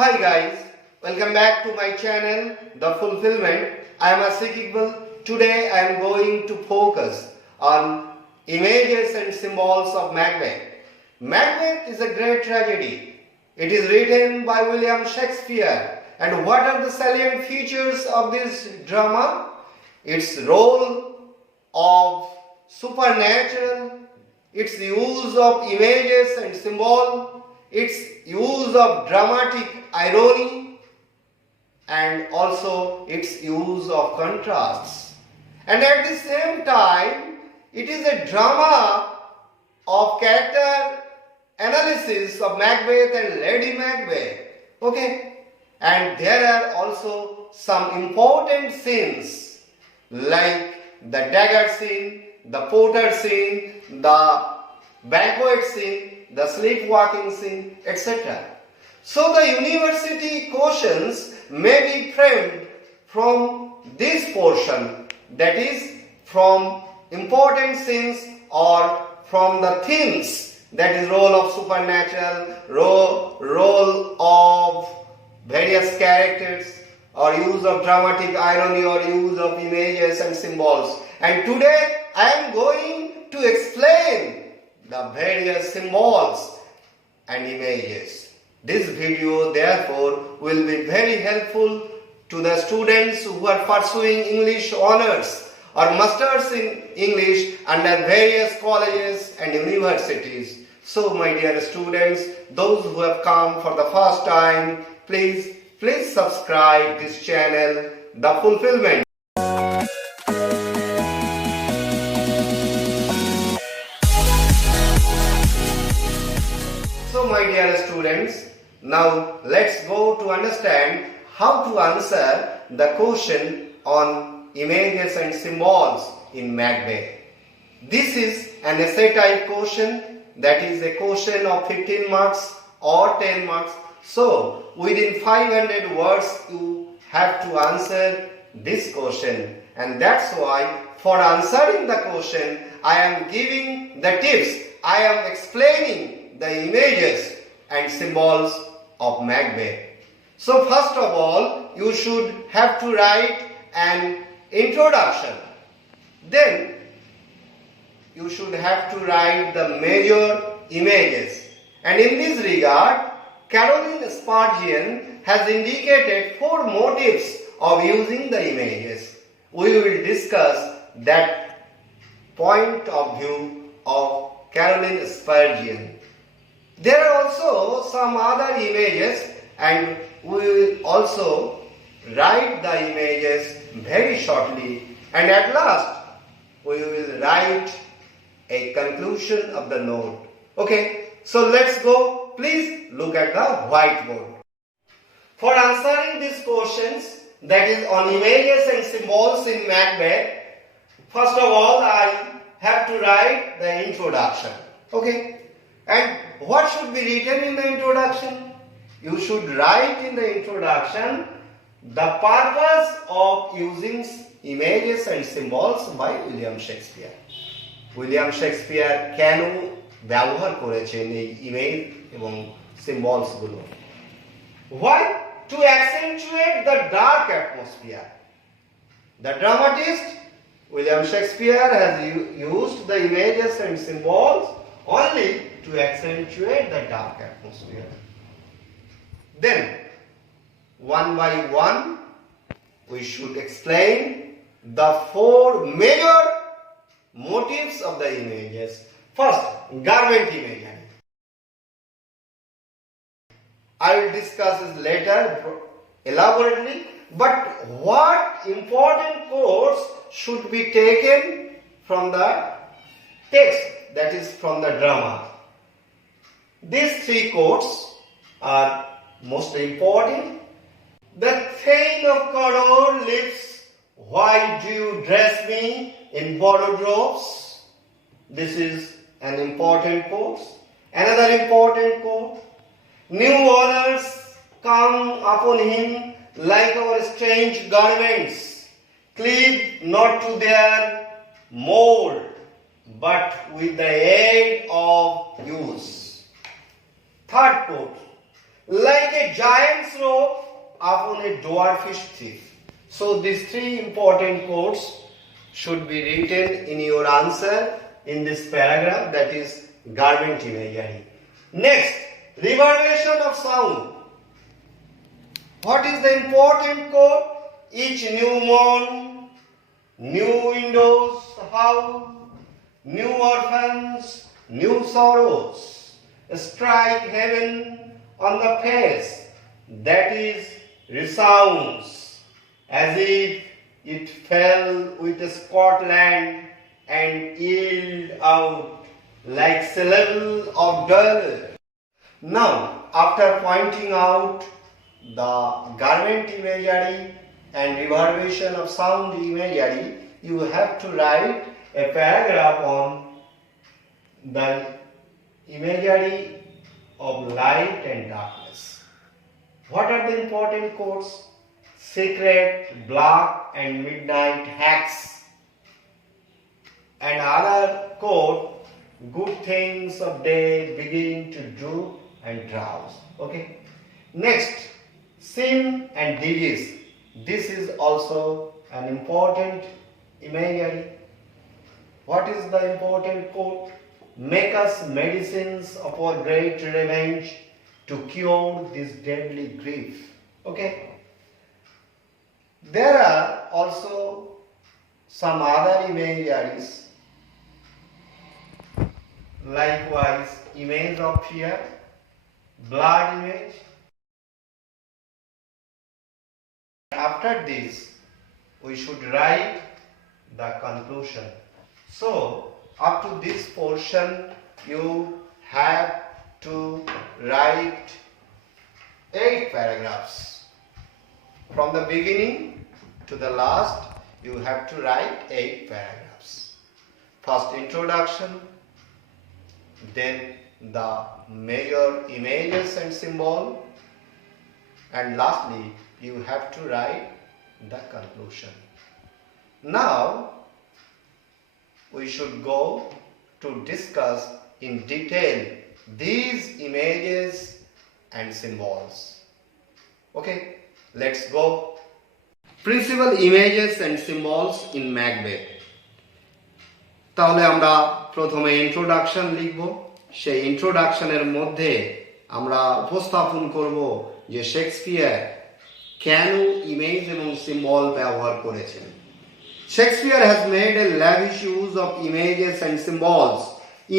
Hi guys, welcome back to my channel The Fulfillment. I am Asik Iqbal. Today I am going to focus on images and symbols of Macbeth. Macbeth is a great tragedy. It is written by William Shakespeare. And what are the salient features of this drama? Its role of supernatural, its use of images and symbol, its use of dramatic irony, and also its use of contrasts. And at the same time, it is a drama of character analysis of Macbeth and Lady Macbeth. Okay? And there are also some important scenes like the dagger scene, the porter scene, the banquet scene, the sleepwalking scene, etc. So the university questions may be framed from this portion, that is from important scenes or from the themes, that is role of supernatural, role of various characters, or use of dramatic irony, or use of images and symbols. And today I am going to explain the various symbols and images. This video therefore will be very helpful to the students who are pursuing English honors or masters in English under various colleges and universities. So my dear students, those who have come for the first time, please subscribe this channel, The Fulfillment. So my dear students, now let's go to understand how to answer the question on images and symbols in Macbeth. This is an essay type question, that is a question of 15 marks or 10 marks. So within 500 words you have to answer this question, and that's why for answering the question I am giving the tips, I am explaining the images and symbols of Macbeth. So first of all, you should have to write an introduction. Then you should have to write the major images. And in this regard, Caroline Spurgeon has indicated 4 motives of using the images. We will discuss that point of view of Caroline Spurgeon. There are also some other images, and we will also write the images very shortly, and at last we will write a conclusion of the note. Okay, so let's go. Please look at the whiteboard. For answering these questions, that is on images and symbols in Macbeth, first of all I have to write the introduction. Okay, and what should be written in the introduction? You should write in the introduction the purpose of using images and symbols by William Shakespeare. William Shakespeare কেন ব্যবহার করেছেন এই image এবং symbols গুলো? Why? To accentuate the dark atmosphere. The dramatist William Shakespeare has used the images and symbols only to accentuate the dark atmosphere. Then, one by one, we should explain the 4 major motives of the images. First, garment imagery. I will discuss this later elaborately, but what important quotes should be taken from the text, that is from the drama? These 3 quotes are most important. The Thane of Cawdor lives, why do you dress me in borrowed robes? This is an important quote. Another important quote. New honors come upon him like our strange garments, cleave not to their mold, but with the aid of use. Third quote. like a giant's robe upon a dwarfish thief. So these three important quotes should be written in your answer in this paragraph, that is garment imagery. Next, reverberation of sound. What is the important quote? Each new morn, new windows house, new orphans, new sorrows strike heaven on the face, that is resounds, as if it fell with Scotland and yield out like syllable of dull. Now, after pointing out the garment imagery and reverberation of sound imagery, you have to write a paragraph on the imagery of light and darkness. What are the important quotes? Secret, black and midnight hacks. And other quote, good things of day begin to droop and drowse. Okay. Next, sin and disease. This is also an important imagery. What is the important quote? Make us medicines of our great revenge to cure this deadly grief. Okay. There are also some other imageries. Likewise, image of fear, blood image. After this, we should write the conclusion. So, up to this portion, you have to write 8 paragraphs. From the beginning to the last, you have to write 8 paragraphs. First, introduction, then the major images and symbol, and lastly, you have to write the conclusion. Now, we should go to discuss in detail these images and symbols. Okay, let's go. Principal images and symbols in Macbeth. তাহলে আমরা প্রথমে introduction লিখব। সেই ইন্ট্রোডাকশনের মধ্যে আমরা উপস্থাপন করব যে শেক্সপিয়ার কেন ইমেজ এবং সিম্বল ব্যবহার করেছেন। Shakespeare has made a lavish use of images and symbols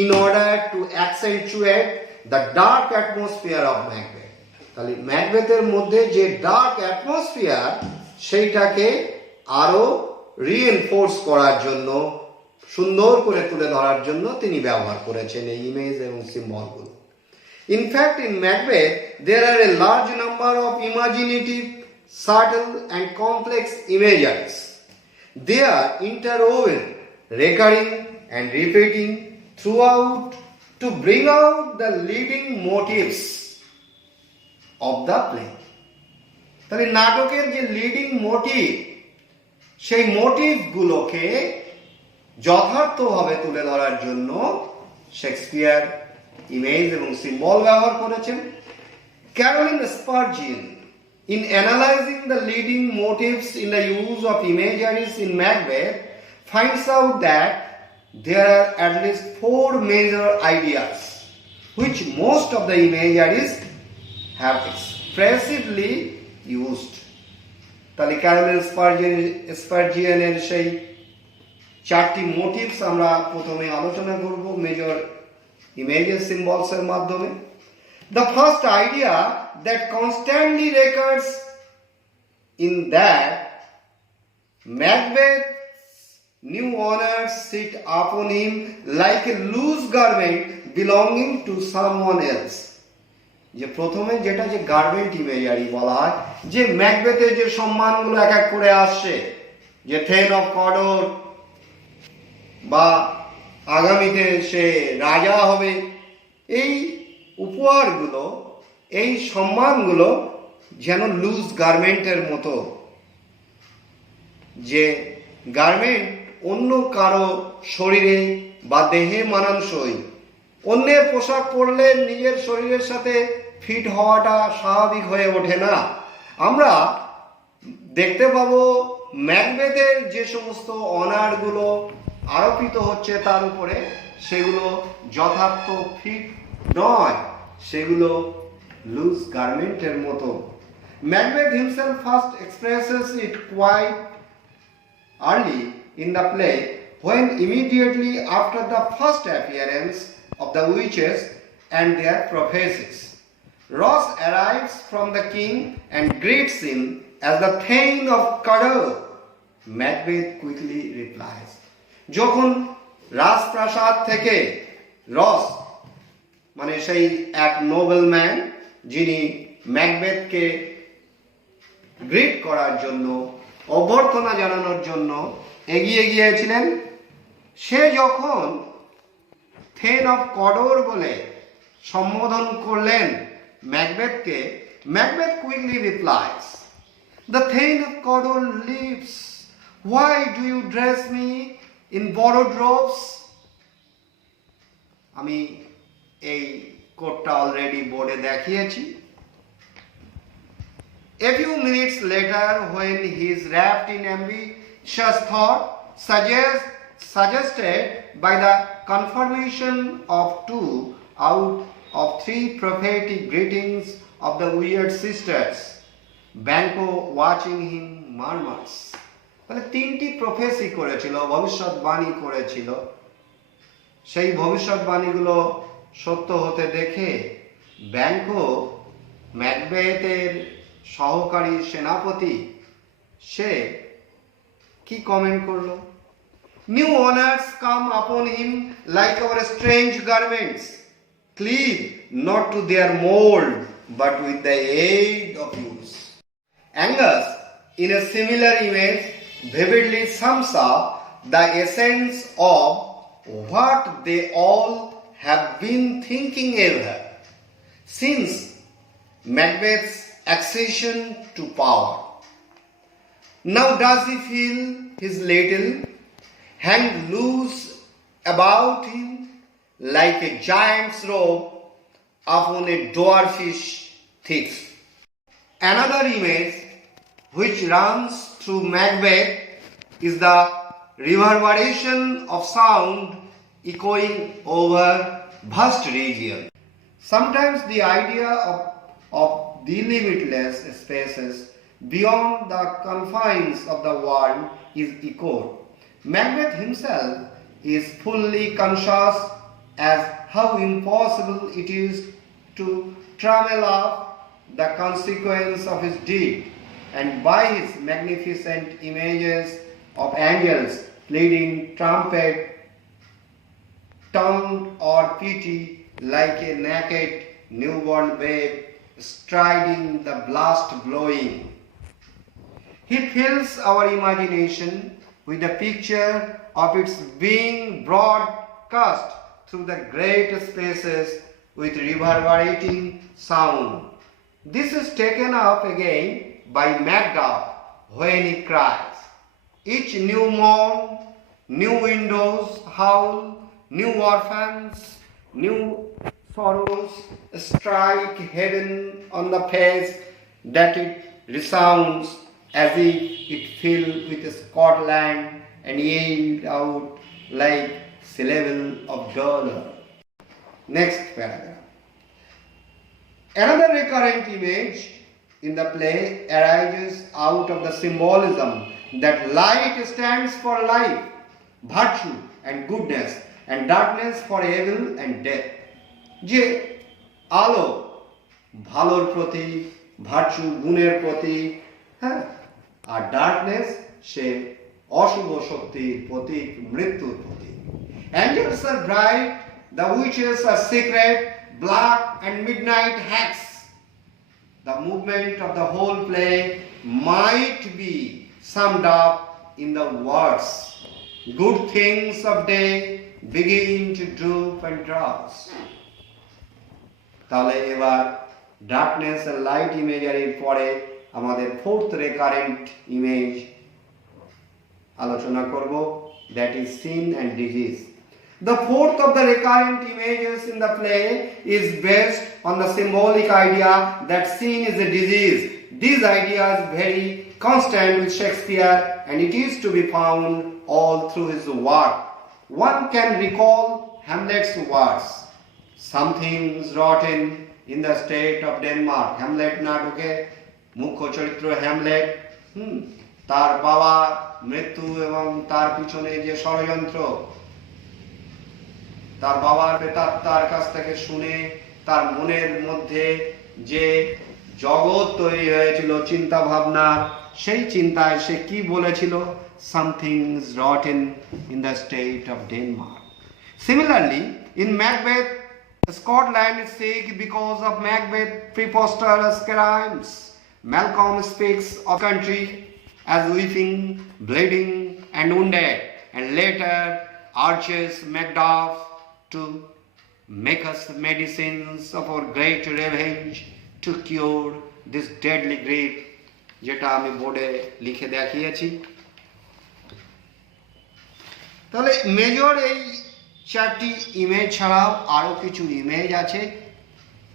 in order to accentuate the dark atmosphere of Macbeth. তাহলে ম্যাকবেথের মধ্যে যে ডার্ক অ্যাটমসফিয়ার সেইটাকে আরো রিএনফোর্স করার জন্য, সুন্দর করে তুলে ধরার জন্য তিনি ব্যবহার করেছেন এই ইমেজ এবং সিম্বলগুলো। In fact, in Macbeth, there are a large number of imaginative, subtle and complex imageries. They are interwoven, recurring and repeating throughout to bring out the leading motifs of the play. তাহলে নাটকের যে leading motive, সেই মোটিভগুলোকে যথার্থভাবে তুলে ধরার জন্য Shakespeare image এবং symbol ব্যবহার করেছেন। Caroline Spurgeon, in analyzing the leading motifs in the use of imageries in Macbeth, finds out that there are at least 4 major ideas which most of the imageries have expressively used. তাহলে Caroline স্পার্জিয়ানের সেই 4টি motives আমরা প্রথমে আলোচনা করব major images সিম্বলসের মাধ্যমে। The first idea that constantly recurs in that Macbeth's new honors sit upon him like a loose garment belonging to someone else. যে প্রথমে যেটা যে গার্মেন্ট ইমেজারি বলা হয়, যে ম্যাকবেথের যে সম্মানগুলো এক এক করে আসছে, যে থেন অফ কডর বা আগামীতে সে রাজা হবে, এই উপহারগুলো, এই সম্মানগুলো যেন লুজ গার্মেন্টের মতো, যে গার্মেন্ট অন্য কারো শরীরে বা দেহে মানানসই। অন্যের পোশাক পরলে নিজের শরীরের সাথে ফিট হওয়াটা স্বাভাবিক হয়ে ওঠে না। আমরা দেখতে পাবো ম্যাকবেথের যে সমস্ত অনারগুলো আরোপিত হচ্ছে তার উপরে, সেগুলো যথার্থ ফিট নয়, সেগুলো লুজ গার্মেন্টের মতো। Macbeth himself first expresses it quite early in the play, when immediately after the first appearance of the witches and their prophecies, Ross arrives from the king and greets him as the Thane of Cawdor. Macbeth quickly replies. যখন রাজপ্রাসাদ থেকে রস, মানে সেই এক nobleman যিনি ম্যাকবেথকে grit করার জন্য, অভ্যর্থনা জানানোর জন্য এগিয়ে গিয়েছিলেন, সে যখন থেন অফ কডোর বলে সম্বোধন করলেন ম্যাকবেথকে, Macbeth quickly replies, "The Thane of Cawdor lives. Why do you dress me in borrowed robes?" আমি এই কোটটা অলরেডি বোর্ডে দেখিয়েছি। A few minutes later, when he is wrapped in ambitious thought, suggested by the confirmation of 2 out of 3 prophetic greetings of the weird sisters, Banquo watching him murmurs. তাহলে 3টি প্রফেসি করেছিল, ভবিষ্যৎবাণী করেছিল। সেই ভবিষ্যৎবাণীগুলো সত্য হতে দেখে ব্যাংকো, ম্যাকবেথের সহকারী সেনাপতি, সে কি কমেন্ট করলো? "New honors come upon him like our strange garments, cleave not to their mold, but with the aid of use." Angus, in a similar image, vividly sums up the essence of what they all have been thinking ever since Macbeth's accession to power. Now does he feel his little hang loose about him like a giant's robe upon a dwarfish thief. Another image which runs through Macbeth is the reverberation of sound echoing over vast region. Sometimes the idea of the limitless spaces beyond the confines of the world is echoed. Macbeth himself is fully conscious as how impossible it is to trammel up the consequence of his deed, and by his magnificent images of angels pleading trumpet, tongued or pity like a naked newborn babe striding the blast blowing. He fills our imagination with the picture of its being broadcast through the great spaces with reverberating sound. This is taken up again by Macduff when he cries, "Each new morn, new windows howl, new orphans, new sorrows strike heaven on the face, that it resounds as if it filled with Scotland and yelled out like syllable of dolor." Next paragraph. Another recurrent image in the play arises out of the symbolism that light stands for life, virtue and goodness, and darkness for evil and death. যে আলো ভালোর প্রতীক, virtue গুণের প্রতীক, হ্যাঁ, আর darkness সে অশুভ শক্তির প্রতীক, মৃত্যুর প্রতীক। Angels are bright, the witches are secret, black and midnight hacks. The movement of the whole play might be summed up in the words, "Good things of day begin to droop and drowse." তাহলে এবার darkness আর light ইমেজারির পরে আমাদের 4th recurrent image আলোচনা করব, that is seen and disease. The fourth of the recurrent images in the play is based on the symbolic idea that sin is a disease. This idea is very constant with Shakespeare and it is to be found all through his work. One can recall Hamlet's words. Something's rotten in the state of Denmark. Hamlet নাটকে মুখ্য চরিত্র Hamlet তার বাবা মৃত্যু এবং তার পিছনে যে ষড়যন্ত্র তার বাবার প্রেতাত্মার কাছ থেকে শুনে তার মনের মধ্যে যে জগৎ তৈরি হয়েছিল চিন্তা ভাবনা সেই চিন্তায় সে কি বলেছিল something's rotten in the state of Denmark. Similarly, in Macbeth, Scotland is sick because of Macbeth's preposterous crimes. Malcolm speaks of country as weeping, bleeding, and wounded, and later urges Macduff to make us medicines of our great revenge to cure this deadly grief. যেটা আমি বোর্ডে লিখে দেখিয়েছি। তাহলে major এই চারটি image ছাড়াও আরও কিছু ইমেজ আছে,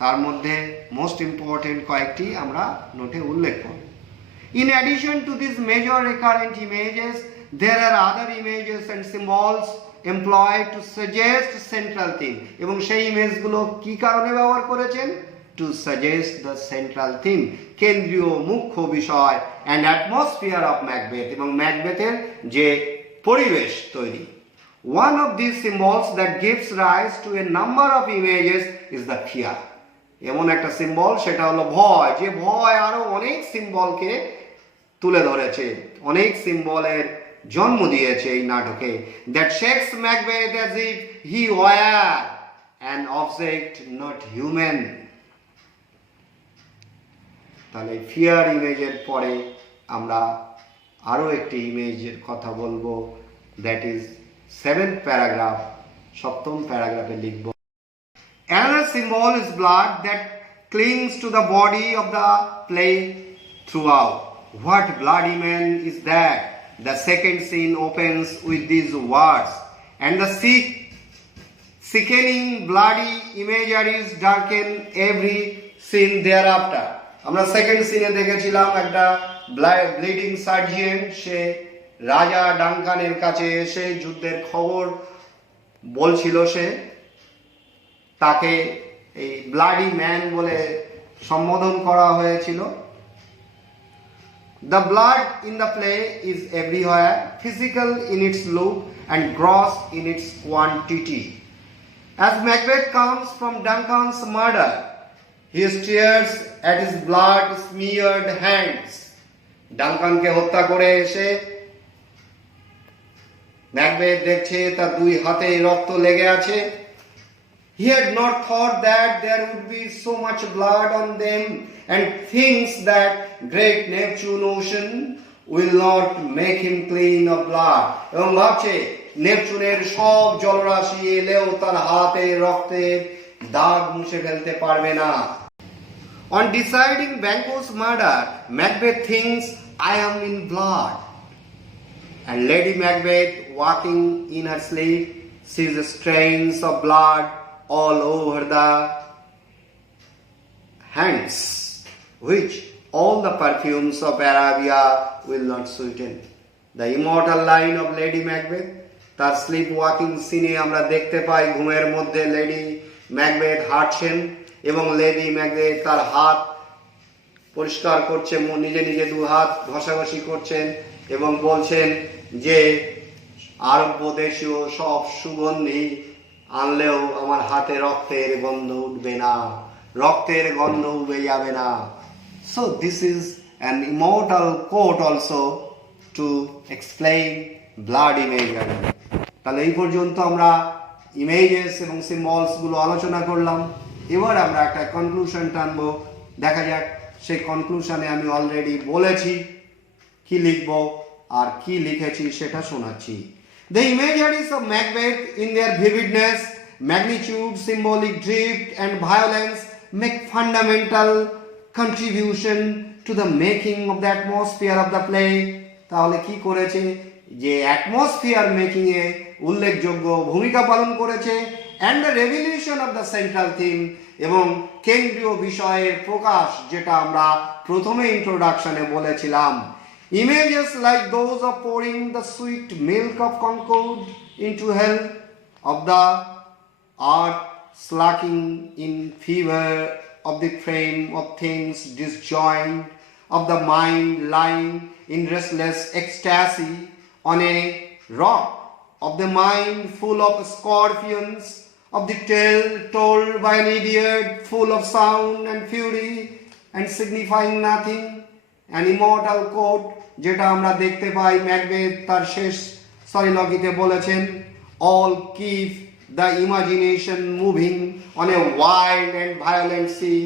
তার মধ্যে মোস্ট ইম্পর্টেন্ট কয়েকটি আমরা নোটে উল্লেখ করব। In addition to these major recurrent images, there are other images and symbols employed to suggest central theme. এবং সেই ইমেজগুলো কি কারণে ব্যবহার করেছেন? To suggest the central theme, কেন্দ্রীয় মুখ্য বিষয় and atmosphere of Macbeth, এবং ম্যাকবেথের যে পরিবেশ তৈরি। One of these symbols that gives rise to a number of images is the fear. এমন একটা সিম্বল, সেটা হলো ভয়। যে ভয় আরো অনেক সিম্বলকে তুলে ধরেছে, অনেক সিম্বলের জন্ম দিয়েছে এই নাটকে। That shakes Macbeth as if he were an object not human. তাহলে ফিয়ার ইমেজের পরে আমরা আরো একটি ইমেজের কথা বলবো, দ্যাট ইজ 7th প্যারাগ্রাফ, 7ম প্যারাগ্রাফে লিখব। Another symbol is blood that clings to the body of the play throughout. What bloody man is that? The second scene opens with these words, and the sickening bloody imageries darken every scene thereafter. আমরা second সিনে দেখেছিলাম একটা bleeding সার্জিয়েন্ট, সে রাজা ডানকানের কাছে এসে যুদ্ধের খবর বলছিল, সে তাকে এই ব্লাডি ম্যান বলে সম্বোধন করা হয়েছিল। The blood in the play is everywhere, physical in its look and gross in its quantity. As Macbeth comes from Duncan's murder, he stares at his blood smeared hands. ডানকানকে হত্যা করে এসে Macbeth দেখছে তার দুই হাতে রক্ত লেগে আছে। He had not thought that there would be so much blood on them and thinks that great Neptune ocean will not make him clean of blood. এবং ভাবছে নেপচুনের সব জলরাশি এলেও তার হাতে রক্তের দাগ মুছে ফেলতে পারবে না। On deciding Banquo's murder, Macbeth thinks, I am in blood. And Lady Macbeth, walking in her sleep, sees the stains of blood all over the hands, which all the perfumes of Arabia will not sweeten. The immortal line of Lady Macbeth, তার slip walking সিনে আমরা দেখতে পাই ঘুমের মধ্যে lady Macbeth হাঁটছেন এবং lady Macbeth তার হাত পরিষ্কার করছে, নিজে নিজে দু হাত ঘষাঘষি করছেন এবং বলছেন যে আরব্য দেশীয় সব সুগন্ধি আনলেও আমার হাতে রক্তের গন্ধ উঠবে না, রক্তের গন্ধ উঠে যাবে না। So this is an immortal quote also to explain blood imagery. তাহলে এই পর্যন্ত আমরা ইমেজেস এবং সিম্বলস গুলো আলোচনা করলাম। এবার আমরা একটা কনক্লুশন টানবো, দেখা যাক সেই কনক্লুশনে আমি অলরেডি বলেছি কি লিখবো আর কি লিখেছি সেটা শোনাচ্ছি। The imageries of Macbeth in their vividness, magnitude, symbolic drift and violence make fundamental contribution to the making of the atmosphere of the play. তাহলে কি করেছে যে অ্যাটমসফিয়ার মেকিংয়ে উল্লেখযোগ্য ভূমিকা পালন করেছে and the revolution of the central theme এবং কেন্দ্রীয় বিষয়ের প্রকাশ, যেটা আমরা প্রথমে ইন্ট্রোডাকশনে বলেছিলাম। Images like those of pouring the sweet milk of concord into health of the earth slacking in fever of the frame of things disjoined of the mind lying in restless ecstasy on a rock of the mind full of scorpions of the tale told by an idiot full of sound and fury and signifying nothing, an immortal quote যেটা আমরা দেখতে পাই Macbeth তার শেষ সলিলকিতে বলেছেন, all keep the imagination moving on a wild and violent sea,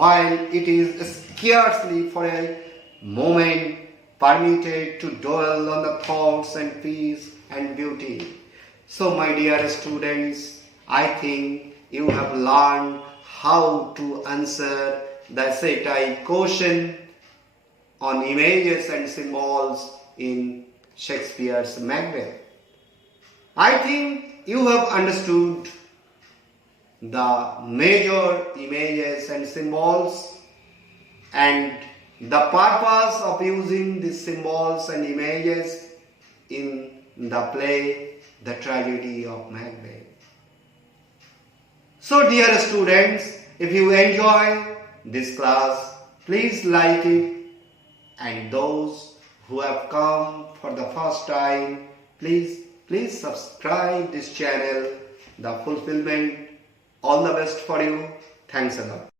while it is scarcely for a moment permitted to dwell on the thoughts and peace and beauty. So my dear students, I think you have learned how to answer the essay question on images and symbols in Shakespeare's Macbeth. I think you have understood the major images and symbols and the purpose of using these symbols and images in the play The Tragedy of Macbeth. So dear students, if you enjoy this class, please like it, and those who have come for the first time, please subscribe this channel, The Fulfillment. All the best for you. Thanks a lot.